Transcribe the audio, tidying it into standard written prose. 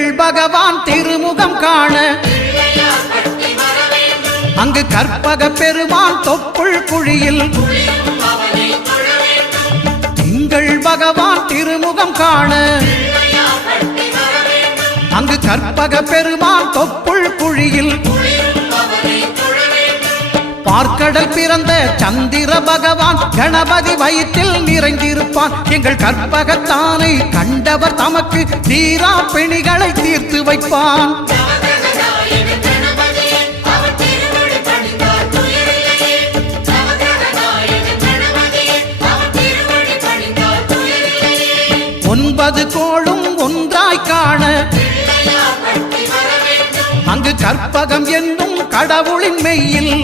திங்கள் பகவான் திருமுகம் காண அங்கு கற்பக பெருமான் தொப்புள் குழியில் திங்கள் பகவான் திருமுகம் காண அங்கு கற்பக பெருமான் தொப்புள் குழியில் பார்க்கடல் பிறந்த சந்திர பகவான் கணபதி வயிற்றில் நிறைந்திருப்பான். எங்கள் கற்பகத்தானை கண்டவர் தமக்கு தீரா பிணிகளை தீர்த்து வைப்பான். ஒன்பது கோளும் ஒன்றாய் காண அங்கு கற்பகம் என்னும் கடவுளின் மெய்யில்